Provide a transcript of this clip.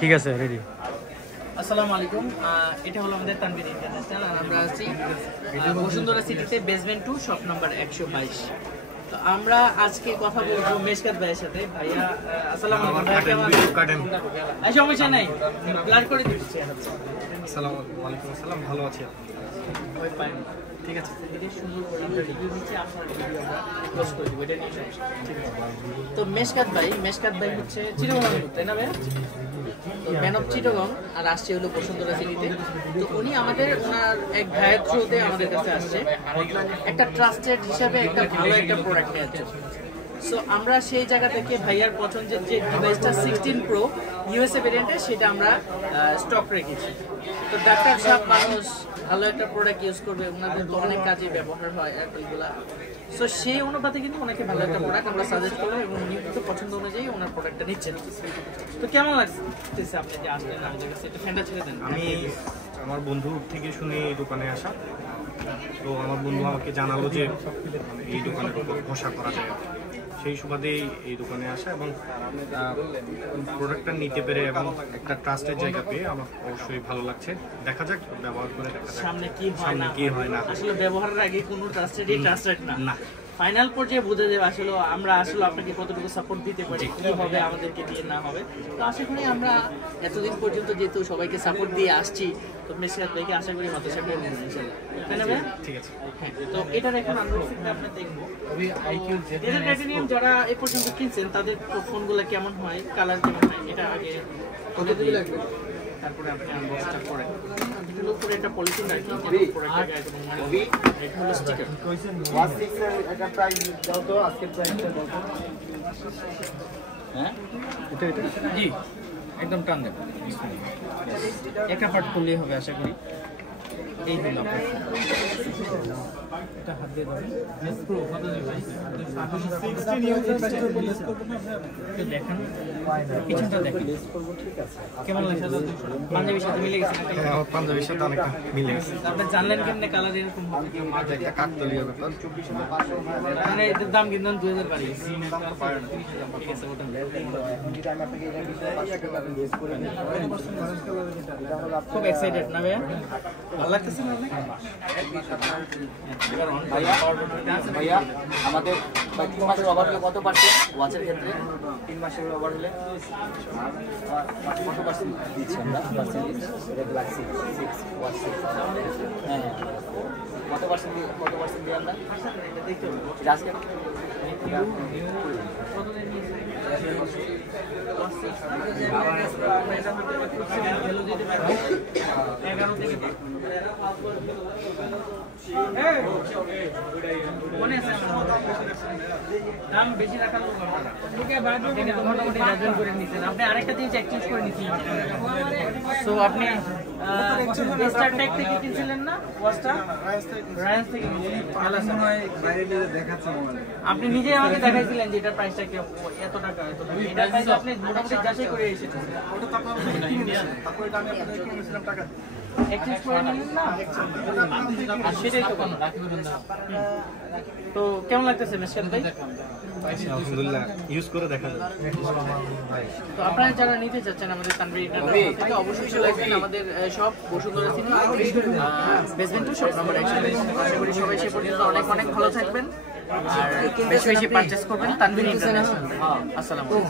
ঠিক আছে রেডি। আসসালামু আলাইকুম, এটা হলো আমাদের তানভীর ইন্টারন্যাশনাল আর আমরা আছি বসুন্ধরা সিটিতে বেসমেন্ট 2 শপ নাম্বার 122। তো আমরা আজকে কথা বলবো মেশকাত ভাইয়ের সাথে। ভাইয়া আসসালামু আলাইকুম। ভাইয়া কেমন আছেন? এই সমস্যা নাই, ব্লাড করে দিচ্ছি। আসসালামু আলাইকুম। আসসালাম, ভালো আছি। ওই পাইন ঠিক আছে, এটা সুন্দর করে আমরা রিভিউ দিচ্ছি, আপনার ভিডিও আমরা পোস্ট করে দিব, এটা নিয়ে সমস্যা ঠিক আছে। তো মেশকাত ভাই হচ্ছে চিরগং, তাই না ভাইয়া? তো ম্যান অফ চিটগং আর আসছে হলো বসুন্ধরা সিটিতে। তো উনি আমাদের ওনার এক ভাইয়ের থ্রুতে আমাদের কাছে আসছে একটা ট্রাস্টেড হিসাবে একটা ভালো একটা প্রোডাক্ট নেওয়ার জন্য। সো আমরা সেই জায়গা থেকে ভাইয়ার পছন্দের যে ডিভাইসটা 16 প্রো ইউএসএ ভেরিয়েন্টে সেটা আমরা স্টক রেখেছি। তো ডাক্তার সাহেব মানুষ ভালো একটা প্রোডাক্ট ইউজ করবে, ওনাদের তো অনেক কাজে ব্যবহার হয় এইগুলা। সো সেই অনুপাতে কিন্তু ওনাকে ভালো একটা প্রোডাক্ট আমরা সাজেস্ট করবো এবং উনি কিন্তু পছন্দ অনুযায়ী ওনার প্রোডাক্টটা নিচ্ছেন। তো কেমন লাগতেছে আপনি যে আসলেন আমাদের কাছে? একটু ফ্যানটা ছেড়ে দেন। আমি আমার বন্ধু থেকে শুনে এই দোকানে আসা। তো আমার বন্ধু আমাকে জানালো যে এই দোকানের উপর ভরসা করা যায়, সেই সুবাদেই এই দোকানে আসা এবং প্রোডাক্টটা নিতে পেরে এবং একটা ট্রাস্টের জায়গা পেয়ে আমার অবশ্যই ভালো লাগছে। দেখা যাক, ব্যবহার করে দেখা যাক সামনে কি হয় না। আসলে ব্যবহারের আগে কোনো ট্রাস্টেড না, ফাইনাল পর্যায়ে বুঝে দেবে আসলে আমরা আসলে আপনাকে কতটুকু সাপোর্ট দিতে পারি, কি হবে আমাদেরকে দিয়ে না হবে। তো আশা করি আমরা এতদিন পর্যন্ত যেহেতু সবাইকে সাপোর্ট দিয়ে আসছি, তো মেশকাত ভাইকে আশা করি হতাশা করে নেবেন ইনশাআল্লাহ, তাই না ভাই? ঠিক আছে। হ্যাঁ, তো এটার এখন আনবক্সিংটা আমরা দেখবো। এদের টাইটানিয়াম যারা এই পর্যন্ত কিনছেন তাদের ফোনগুলো কেমন হয়, কালার কেমন হয়, এটা আগে কতদিন লাগবে, তারপরে আপনি আনবক্সটা করেন। এগুলো উপরে একটা পলিথিন রাখি, এটা হলো স্টিকার। একটা প্রাইস দাও তো, আজকের প্রাইসটা দাও তো। হ্যাঁ, এটা জি একদম টান দেব, একটা পার্ট করলেই হবে আশা করি। এই হলো আপনার এটা হাত দিয়ে ধরেন। দেখেন পিছনটা দেখেন কেমন লাগছে? পাঞ্জাবির সাথে মিলে গেছে। পাঞ্জাবির সাথে অনেকটা মিলে গেছে। আপনি জানলেন কেমনে কালার এরকম হবে? একটা কাকতালীয় ব্যাপার। মানে এটার দাম কিন্তু 2000 বাড়ি গেছে। ঠিক আছে, ওটা খুব এক্সাইটেড না ভাইয়া? ভালো লাগতেছে না? ভাইয়া আমাদের 3 মাসের ওভার হলে কত পার্সেন্ট ওয়াচের ক্ষেত্রে? 3 মাসের ওভার হলে কত পার্সেন্ট দিচ্ছি আমরা? Percentage regular 6 watch 6। হ্যাঁ, কত পার্সেন্ট দিই আমরা? আজকে দাম বেশি রাখার মোটামুটি জাজমেন্ট করে নিচ্ছেন আপনি। আরেকটা জিনিস এক্সচেঞ্জ করে নিচ্ছেন। সো আপনি স্টারটেক থেকে কিনছিলেন না ওয়াচটা? রায়ান্স থেকে আপনি নিজেই আমাকে দেখাইছিলেন যে এটার প্রাইসটা কি এত টাকা। এটার প্রাইস আপনি মোটামুটি যাচাই করে এসেছেন। এক্সচেঞ্জ করে নিলেন না? আর সেটাই তো কোনো। তো কেমন লাগতেছে মেশকাত ভাই? আলহামদুলিল্লাহ, ইউজ করে দেখা যাবে। তো আপনারা যারা নিতে চাচ্ছেন আমাদের তানভীর ইন্টারন্যাশনাল থেকে অবশ্যই চলে আসবেন আমাদের সব Bashundhara city basement 2 shop number 122। আশা করি সবাই সে পর্যন্ত অনেক ভালো থাকবেন আর বেশি পারচেজ করবেন তানভীর ইন্টারন্যাশনাল। আসসালামু আলাইকুম।